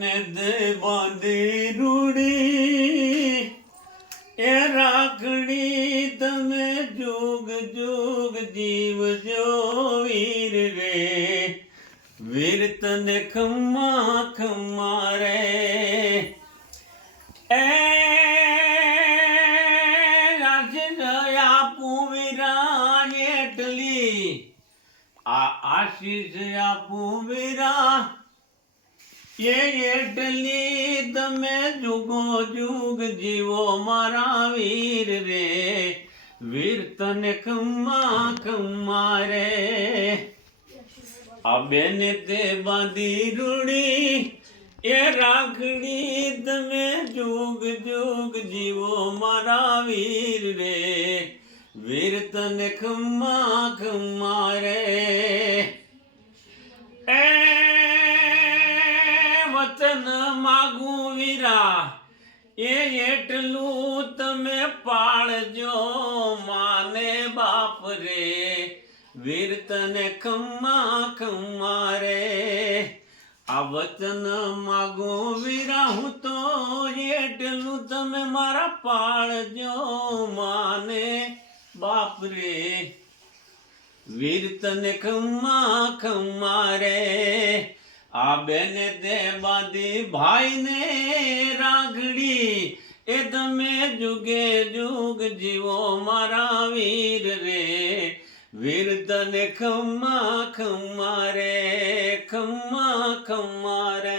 ને દે બાંધી રૂડી એ રાખડી તમે જુગ જુગ જીવજો વીર રે વીર તને ખમ્મા ખમ્મા રે એ આપું વીરા એટલી આ આશીષ આપું વીરા એટલી તમે જુગો જુગ જીવો મારા વીર રે વીર તને ખમ્મા ખમ્મા રે આ બેને તે બાંધી રૂડી એ રાખડી તમે જુગ જુગ જીવો મારા વીર રે વીર તને ખમ્મા ખમ્મા રે એ વતન માગું વીરા એ એટલું તમે પાળજો માને બાપ રે વીર તને ખમ્મા ખમ્મા રે આ વતન માગું વીરા હું તો એટલું તમે મારા પાળજો માને બાપ રે વીર તને ખમ્મા ખમ્મા રે આ બેને તે બાંધી ભાઈને રાખડી એ તમે જુગે જુગ જીવો મારા વીર રે વીર તને ખમ્મા ખમ્મા રે ખમ્મા ખમ્મા રે